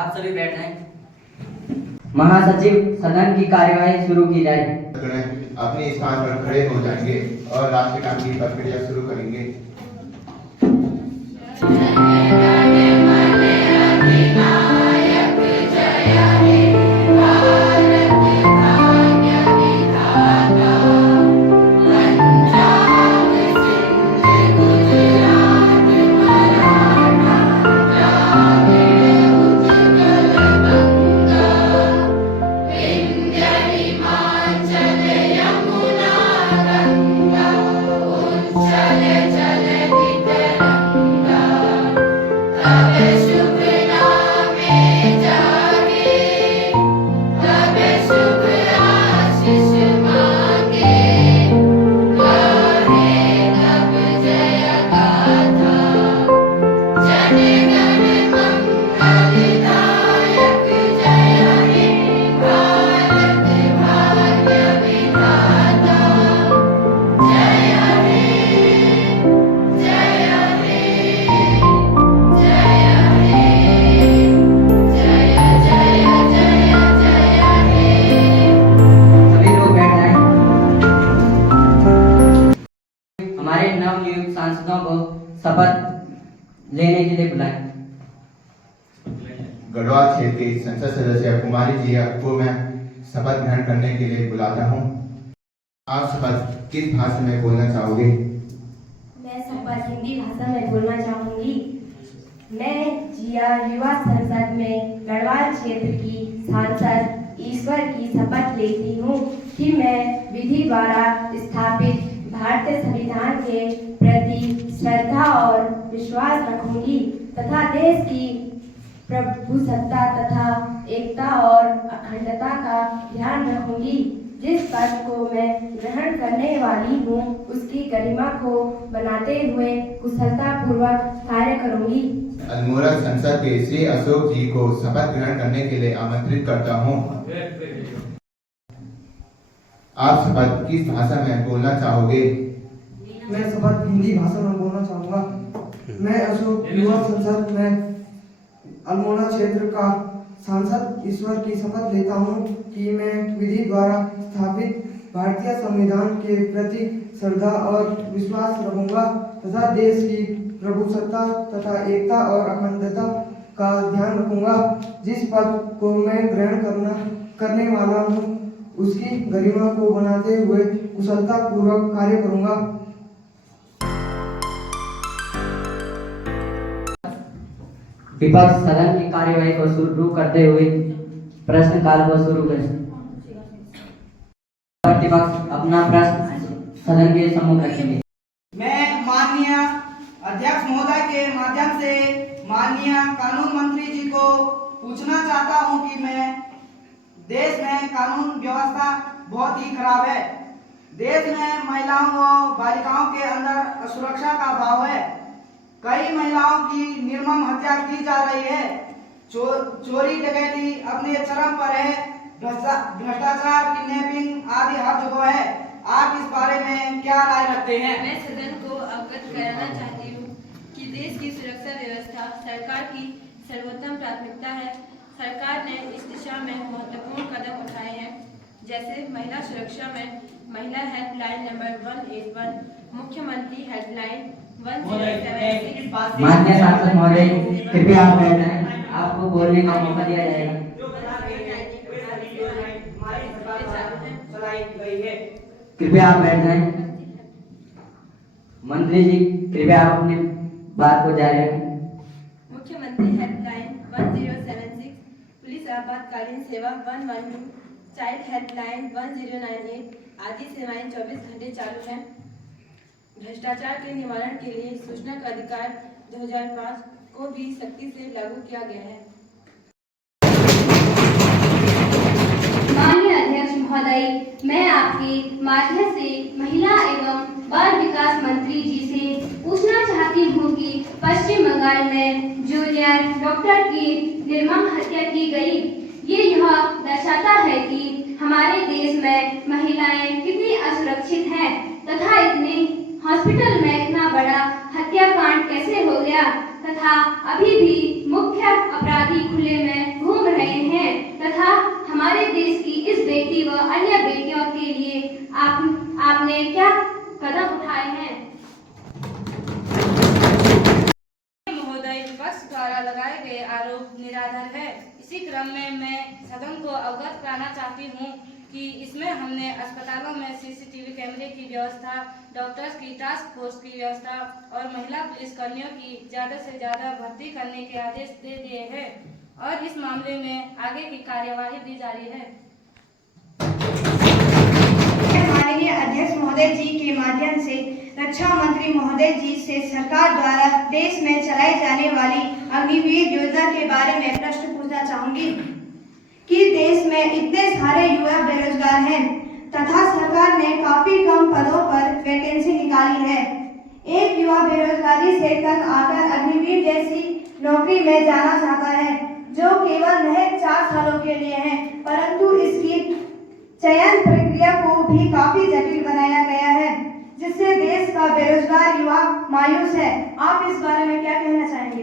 आप सभी बैठ जाएं। महासचिव, सदन की कार्यवाही शुरू की जाए। अपने स्थान पर खड़े हो जाएंगे और राष्ट्रीय गान की प्रक्रिया शुरू करेंगे। हमारे नवनियुक्त सांसदों को शपथ लेने के लिए बुलाएं। गढ़वाल क्षेत्र के संसद सदस्य कुमारी जी को मैं शपथ ग्रहण करने के लिए बुलाता हूँ। आप शपथ किस भाषा में बोलना चाहोगे? मैं शपथ हिंदी भाषा में बोलना चाहूंगी। मैं जिया युवा संसद में गढ़वाल क्षेत्र की सांसद ईश्वर की शपथ लेती हूँ कि मैं विधि द्वारा स्थापित भारतीय संविधान के प्रति श्रद्धा और विश्वास रखूंगी तथा देश की प्रभुसत्ता तथा एकता और अखंडता का ध्यान रखूंगी। जिस पद को मैं ग्रहण करने वाली हूँ उसकी गरिमा को बनाते हुए कुशलता पूर्वक कार्य करूंगी। अल्मोड़ा संसद के श्री अशोक जी को शपथ ग्रहण करने के लिए आमंत्रित करता हूँ। आप शपथ किस भाषा में बोलना चाहोगे? मैं शपथ हिंदी भाषा में बोलना चाहूँगा। मैं अशोक युवा संसद में अल्मोड़ा क्षेत्र का सांसद ईश्वर की शपथ लेता हूँ कि मैं विधि द्वारा स्थापित भारतीय संविधान के प्रति श्रद्धा और विश्वास रखूंगा तथा देश की प्रभुसत्ता तथा एकता और अखंडता का ध्यान रखूंगा। जिस पद को मैं ग्रहण करने वाला हूँ उसकी गरिमा को बनाते हुए कुशलता पूर्वक कार्य करूंगा। विपक्ष सदन की कार्यवाही को शुरू करते हुए प्रश्नकाल को शुरू करें। प्रतिपक्ष अपना प्रश्न सदन के सम्मुख रखेंगे। मैं माननीय अध्यक्ष महोदय के माध्यम से माननीय कानून मंत्री जी को पूछना चाहता हूं कि मैं देश में कानून व्यवस्था बहुत ही खराब है। देश में महिलाओं व बालिकाओं के अंदर असुरक्षा का भाव है। कई महिलाओं की निर्मम हत्या की जा रही है। चोरी डकैती अपने चरम पर है। भ्रष्टाचार, किडनैपिंग आदि हर जगह है। आप इस बारे में क्या राय रखते हैं? मैं सदन को अवगत कराना चाहती हूँ कि देश की सुरक्षा व्यवस्था सरकार की सर्वोत्तम प्राथमिकता है। सरकार ने इस दिशा में महत्वपूर्ण कदम उठाए हैं, जैसे महिला सुरक्षा में महिला हेल्पलाइन नंबर 181, मुख्यमंत्री हेल्पलाइन 1076। माननीय सांसद महोदय, कृपया आप बैठ जाएं। आपको बोलने का मौका दिया जाएगा। कृपया आप बैठ जाएं। मंत्री जी, कृपया आप अपनी बात को जारी रखें। मुख्यमंत्री हेल्पलाइन 1076, पुलिस आपातकालीन सेवा 112, चाइल्ड हेल्पलाइन 1098 आदि सेवाएं 24 घंटे चालू हैं। भ्रष्टाचार के निवारण के लिए सूचना का अधिकार 2005 को भी सख्ती से लागू किया गया है। माननीय अध्यक्ष महोदय, मैं आपके माध्यम से महिला एवं बाल विकास मंत्री जी से पूछना चाहती हूँ कि पश्चिम बंगाल में जूनियर डॉक्टर की निर्मम हत्या की गई। ये यह दर्शाता है कि हमारे देश में महिलाएं कितनी असुरक्षित हैं तथा इतने हॉस्पिटल में इतना बड़ा हत्याकांड कैसे हो गया तथा अभी भी मुख्य अपराधी खुले में गंगाधर है। इसी क्रम में मैं सदन को अवगत कराना चाहती हूँ कि इसमें हमने अस्पतालों में सीसीटीवी कैमरे की व्यवस्था, डॉक्टर्स की टास्क फोर्स की व्यवस्था और महिला पुलिसकर्मियों की ज़्यादा से ज़्यादा भर्ती करने के आदेश दे दिए हैं और इस मामले में आगे की कार्यवाही भी जारी है। माननीय अध्यक्ष महोदय जी के माध्यम से रक्षा मंत्री महोदय जी से सरकार द्वारा देश में चलाई जाने वाली अग्निवीर योजना के बारे में प्रश्न पूछना चाहूंगी कि देश में इतने सारे युवा बेरोजगार हैं तथा सरकार ने काफी कम पदों पर वैकेंसी निकाली है। एक युवा बेरोजगारी से तंग आकर अग्निवीर जैसी नौकरी में जाना चाहता है जो केवल महज 4 सालों के लिए है, परंतु इसकी चयन प्रक्रिया को भी काफी जटिल बनाया गया है जिससे देश का बेरोजगार युवा मायूस है। आप इस बारे में क्या कहना चाहेंगे?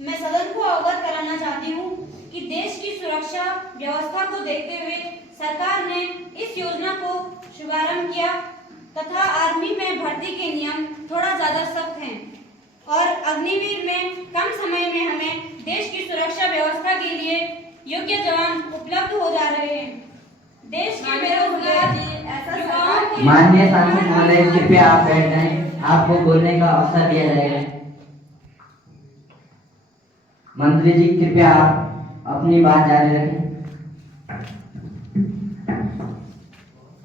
मैं सदन को अवगत कराना चाहती हूँ कि देश की सुरक्षा व्यवस्था को देखते हुए सरकार ने इस योजना को शुभारंभ किया तथा आर्मी में भर्ती के नियम थोड़ा ज्यादा सख्त हैं और अग्निवीर में कम समय में हमें देश की सुरक्षा व्यवस्था के लिए योग्य जवान उपलब्ध हो जा रहे हैं। देश के बेरोजगार युवाओं को माननीय सांसद महोदय कृपया आप बैठ जाएं, आपको बोलने का अवसर दिया जाएगा। मंत्री जी कृपया आप अपनी बात जारी रखें।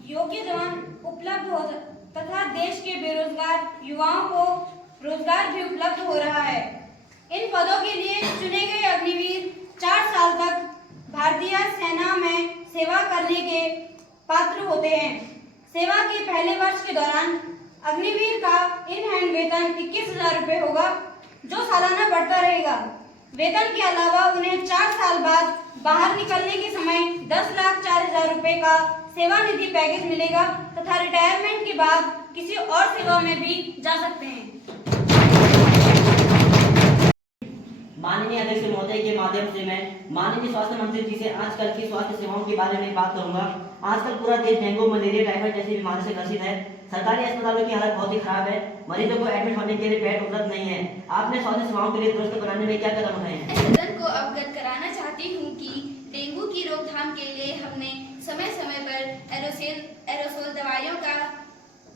योग्य जवान उपलब्ध हो तथा देश के बेरोजगार युवाओं को रोजगार भी उपलब्ध हो रहा है। इन पदों के लिए चुने गए अग्निवीर 4 साल तक भारतीय सेना में सेवा करने के पात्र होते हैं। सेवा के पहले वर्ष के दौरान अग्निवीर का इन हैंड वेतन 21,000 रुपये होगा जो सालाना बढ़ता रहेगा। वेतन के अलावा उन्हें 4 साल बाद बाहर निकलने के समय 10,04,000 रुपये का सेवानिधि पैकेज मिलेगा तथा रिटायरमेंट के बाद किसी और सेवा में भी जा सकते हैं। माननीय अध्यक्ष महोदय के माध्यम से मैं माननीय स्वास्थ्य मंत्री जी से आजकल की स्वास्थ्य सेवाओं के बारे में बात करूंगा। आजकल पूरा देश डेंगू, मलेरिया, टाइफाइड जैसी बीमारी से ग्रसित है। सरकारी अस्पतालों की हालत बहुत ही खराब है। मरीजों को एडमिट होने के लिए बेड उपलब्ध नहीं है। आपने स्वास्थ्य सेवाओं के लिए दुरुस्त बनाने में क्या कदम उठाए हैं? सदन को अवगत कराना चाहती हूँ कि डेंगू की रोकथाम के लिए हमने समय समय पर एरोसोल दवाइयों का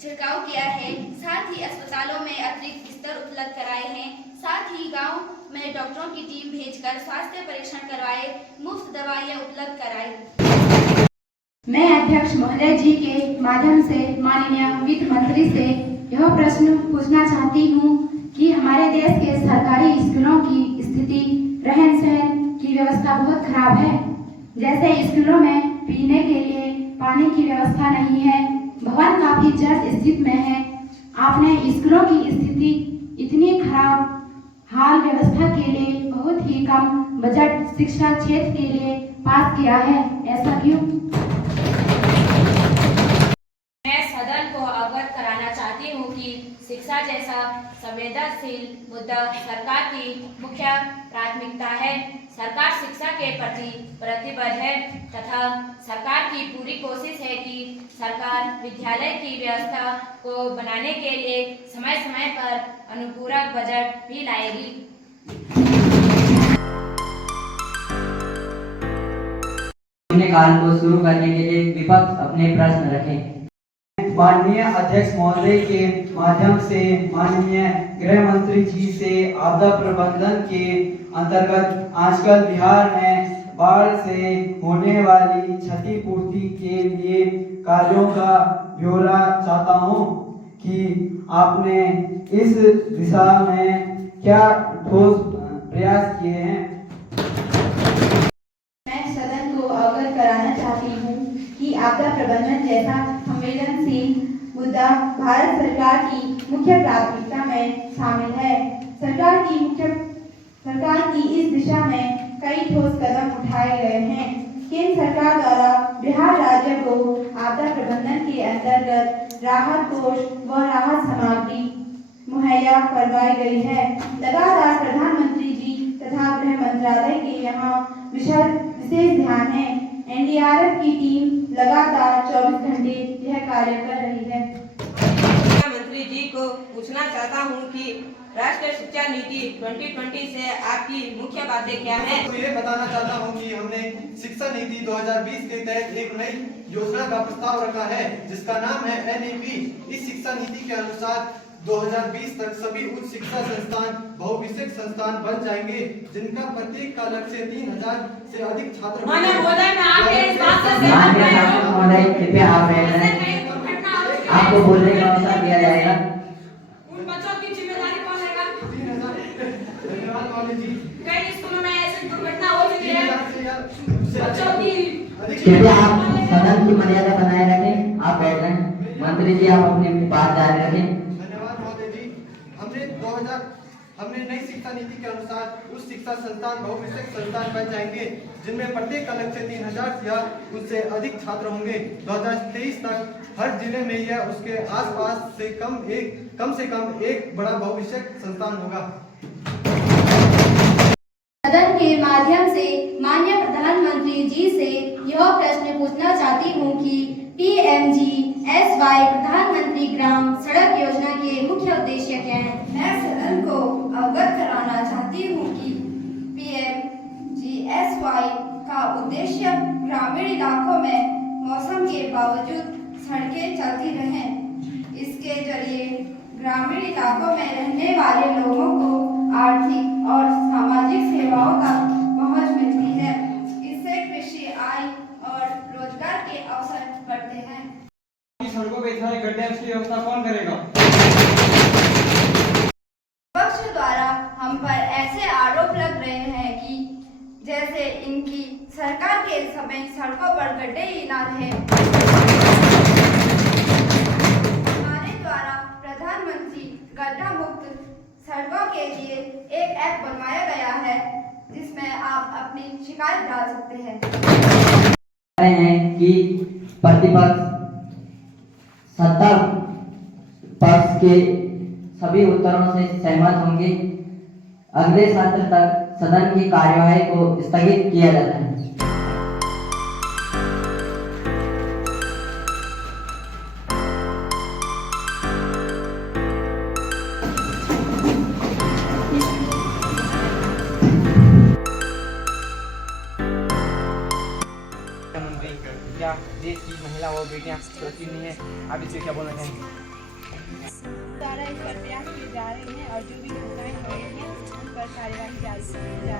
छिड़काव किया है। साथ ही अस्पतालों में अतिरिक्त बिस्तर उपलब्ध कराए हैं। साथ ही गांव में डॉक्टरों की टीम भेजकर स्वास्थ्य परीक्षण करवाए, मुफ्त दवाइयां उपलब्ध कराई। मैं अध्यक्ष महोदय जी के माध्यम से माननीय वित्त मंत्री से यह प्रश्न पूछना चाहती हूँ कि हमारे देश के सरकारी स्कूलों की स्थिति, रहन सहन की व्यवस्था बहुत खराब है। जैसे स्कूलों में पीने के लिए पानी की व्यवस्था नहीं है, भवन काफी जर्जर स्थिति में है। आपने स्कूलों की स्थिति इतनी खराब हाल व्यवस्था के लिए बहुत ही कम बजट शिक्षा क्षेत्र के लिए पास किया है, ऐसा क्यों? मैं सदन को अवगत कराना चाहती हूँ कि शिक्षा जैसा संवेदनशील मुद्दा सरकार की मुख्य प्राथमिकता है। सरकार शिक्षा के प्रति प्रतिबद्ध है तथा सरकार की पूरी कोशिश है कि सरकार विद्यालय की व्यवस्था को बनाने के लिए समय समय पर अनुपूरक बजट भी लाएगी। शून्यकाल को शुरू करने के लिए विपक्ष अपने प्रश्न रखें। माननीय अध्यक्ष महोदय के माध्यम से माननीय गृह मंत्री जी से आपदा प्रबंधन के अंतर्गत आजकल बिहार में बाढ़ से होने वाली क्षतिपूर्ति के लिए कार्यों का ब्यौरा चाहता हूं कि आपने इस दिशा में क्या ठोस प्रयास किए हैं। मैं सदन को अवगत कराना चाहती हूँ कि आपदा प्रबंधन जैसा संवेदनशील मुद्दा भारत सरकार की मुख्य प्राथमिकता में शामिल है। सरकार की इस दिशा में कई ठोस कदम उठाए गए हैं। केंद्र सरकार द्वारा बिहार राज्य को आपदा प्रबंधन के अंतर्गत राहत कोष व राहत सामग्री मुहैया करवाई गई है। लगातार प्रधानमंत्री जी तथा गृह मंत्रालय के यहाँ विशेष ध्यान है। एनडीआरएफ की टीम लगातार 24 घंटे यह कार्य कर रही है। मंत्री जी को पूछना चाहता हूं कि राष्ट्रीय शिक्षा नीति 2020 से आपकी मुख्य बातें क्या हैं? तो ये बताना चाहता हूं कि हमने शिक्षा नीति 2020 के तहत एक नई योजना का प्रस्ताव रखा है जिसका नाम है NEP। इस शिक्षा नीति के अनुसार 2020 तक सभी उच्च शिक्षा संस्थान बहुविषयक संस्थान बन जाएंगे जिनका प्रत्येक का लक्ष्य 3000 से अधिक छात्र माननीय शासन महोदय कृपया आप बैठ जाएं। आपको बोलने का अवसर दिया जाएगा। उन बच्चों की जिम्मेदारी कौन लेगा? 3000। धन्यवाद महोदय जी। कई स्कूलों में ऐसी दुर्घटना हो चुकी है। बच्चों की कृपया आप सदन की मर्यादा बनाए रखें। आप बैठ जाएं। मंत्री जी आप अपनी बात जारी रखें। धन्यवाद महोदय जी। हमने नई शिक्षा नीति के अनुसार उच्च शिक्षा संस्थान बहुविषयक संस्थान बन जाएंगे जिनमें प्रत्येक का लक्ष्य 3000 या उससे अधिक छात्र होंगे। 2023 तक हर जिले में या उसके आसपास से कम से कम एक बड़ा बहुविषयक संस्थान होगा। सदन के माध्यम से माननीय प्रधानमंत्री जी से यह प्रश्न पूछना चाहती हूँ कि PMGSY प्रधानमंत्री ग्राम सड़क योजना के मुख्य उद्देश्य क्या हैं? मैं सदन को अवगत कराना चाहती हूँ कि PMGSY का उद्देश्य ग्रामीण इलाकों में मौसम के बावजूद सड़कें चलती रहें। इसके जरिए ग्रामीण इलाकों में रहने वाले लोगों को आर्थिक और सामाजिक सेवाओं तक पहुंच मिलती है। इससे कृषि आय और रोजगार के अवसर बढ़ते हैं। सड़कों पे इतने गड्ढे हैं, उसकी व्यवस्था कौन करेगा? पक्ष द्वारा हम पर ऐसे आरोप लग रहे हैं कि जैसे इनकी सरकार के समय सड़कों पर गड्ढे ही ना रहे। हमारे द्वारा प्रधानमंत्री गड्ढा मुक्त सड़कों के लिए एक ऐप बनवाया गया है जिसमें आप अपनी शिकायत डाल सकते हैं। रहे हैं कि प्रतिपक्ष सत्ता पक्ष के सभी उत्तरों से सहमत होंगे। अगले सत्र तक सदन की कार्यवाही को स्थगित किया जाता है। क्या देश की महिला और बेटियां सुरक्षित नहीं है? आप इससे क्या बोलना चाहेंगे? द्वारा इस पर प्रयास किए जा रहे हैं और जो भी घटनाएं हो रही हैं उन पर कार्यवाही जारी है।